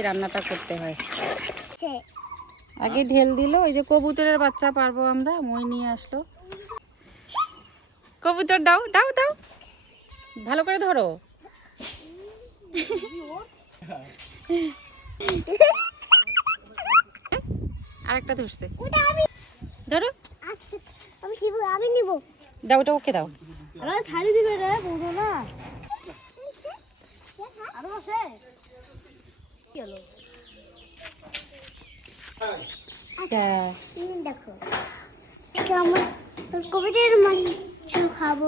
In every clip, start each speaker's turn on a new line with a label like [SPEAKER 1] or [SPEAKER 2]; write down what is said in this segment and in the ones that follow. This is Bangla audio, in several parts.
[SPEAKER 1] এই রান্নাটা করতে হয়। আগে ঢেল দিল ওই যে কবুতরের বাচ্চা পারব আমরা মই নিয়ে আসলো। কবুতর দাও দাও দাও। ভালো করে ধরো। আরেকটা ধরছে। ধরো।
[SPEAKER 2] আমি নিব আমি নিব।
[SPEAKER 1] দাও ওটা ওকে দাও।
[SPEAKER 2] আরে ছাড়ি দিবে রে বলব না। আরও আছে।
[SPEAKER 1] আচ্ছা
[SPEAKER 2] দেখো। আমার কবিতার খাব।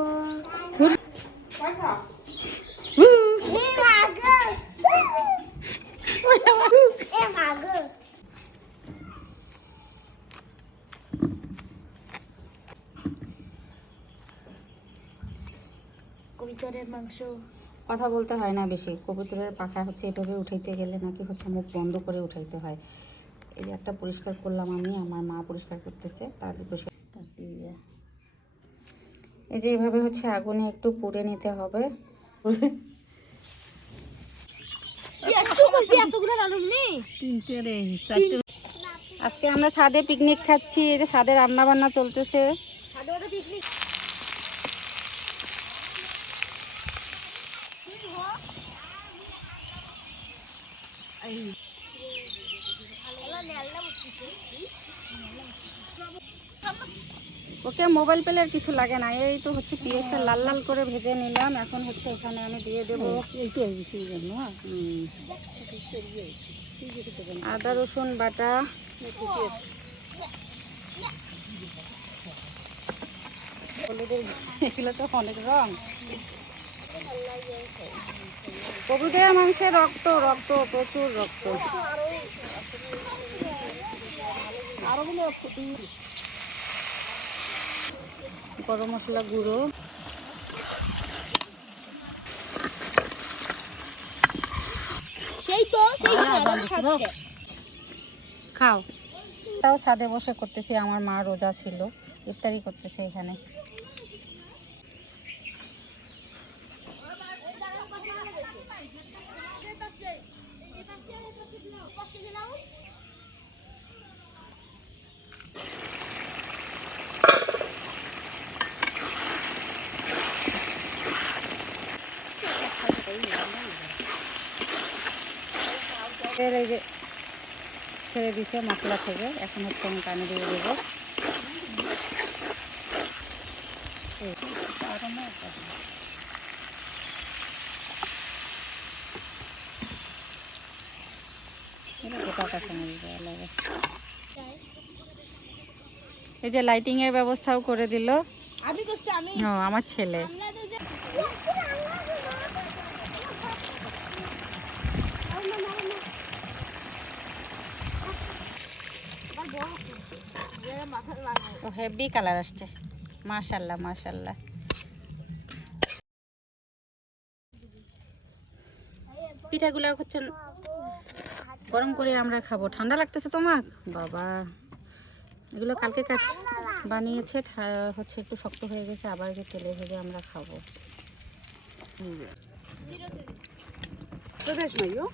[SPEAKER 2] কবিতরের মাংস
[SPEAKER 1] কথা বলতে হয় না বেশি। কবুতরের পাখা হচ্ছে এভাবে উঠাইতে গেলে নাকি হচ্ছে মুখ বন্ধ করে উঠাইতে হয়। এই যে একটা পরিষ্কার করলাম আমি আমার মা পরিষ্কার করতেছে তাদের পরিষ্কার এই যে এভাবে হচ্ছে আগুনে একটু পুড়ে নিতে হবে। আজকে আমরা ছাদে পিকনিক খাচ্ছি এই যে ছাদে রান্না বান্না চলতেছে
[SPEAKER 2] পিকনিক
[SPEAKER 1] ওকে মোবাইল পেলে আর কিছু লাগে না। এই তো হচ্ছে পেঁয়াজটা লাল লাল করে ভেজে নিলাম। এখন হচ্ছে এখানে আমি দিয়ে দেবো হুম। আদা রসুন বাটা। হলুদের এগুলো তো অনেক রং। কবুতরের মাংসে রক্ত রক্ত প্রচুর রক্ত। গরম মশলা গুঁড়ো।
[SPEAKER 2] সেই তো
[SPEAKER 1] খাও। তাও ছাদে বসে করতেছি আমার মা রোজা ছিল ইফতারি করতেছে এখানে। এই যে ছেড়ে দিছে মশলা থেকে এখন হচ্ছে আমি পানি দিয়ে দেবো এই, আরও না এটা। এটা গোটা কাঁচামরিচ দেওয়া লাগে। এই যে লাইটিং এর ব্যবস্থাও করে দিল।
[SPEAKER 2] আমি করছি আমি
[SPEAKER 1] ও আমার ছেলে। হেভি কালার আসছে। মাশাল্লাহ মাশাল্লাহ। পিঠাগুলো হচ্ছে গরম করে আমরা খাব। ঠান্ডা লাগতেছে তোমার বাবা। এগুলো কালকে কাট বানিয়েছে ঠা- হচ্ছে একটু শক্ত হয়ে গেছে আবার যে তেলে ভেজে আমরা খাব।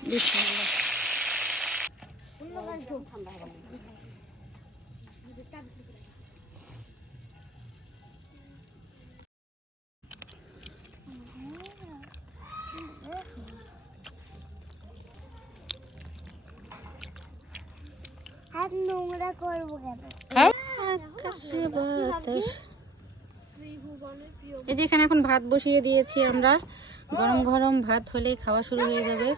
[SPEAKER 1] বিসমিল্লাহ।
[SPEAKER 2] হাত নোংরা করব কেন?
[SPEAKER 1] আকাশে বাতাস। এই যে এখানে এখন ভাত বসিয়ে দিয়েছি আমরা। গরম গরম ভাত হলেই খাওয়া শুরু হয়ে যাবে।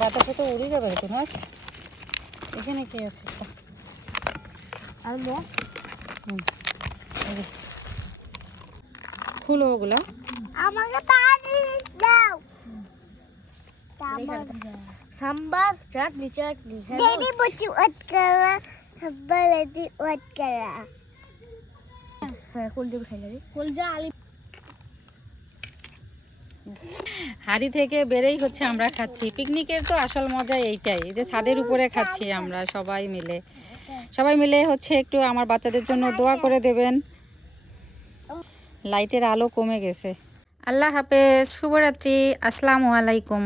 [SPEAKER 1] বাতাসে তো উড়ে যাবে তো নাস। এখানে কি আছে?
[SPEAKER 2] আর।
[SPEAKER 1] খুলো ওগুলা
[SPEAKER 2] আমাকে দাও সাম্বার চাটনি চাটনি দেদি বচ্চু ওট করা সাম্বার দেদি ওট করা হ্যাঁ কোল দেবে খাই লাগে কোল যা আলি।
[SPEAKER 1] হাড়ি থেকে বেড়েই হচ্ছে আমরা খাচ্ছি। পিকনিকের তো আসল মজা এইটাই যে ছাদের উপরে খাচ্ছি আমরা সবাই মিলে। সবাই মিলে হচ্ছে একটু আমার বাচ্চাদের জন্য দোয়া করে দেবেন। লাইটের আলো কমে গেছে। আল্লাহ হাফেজ শুভরাত্রি আসসালামু আলাইকুম।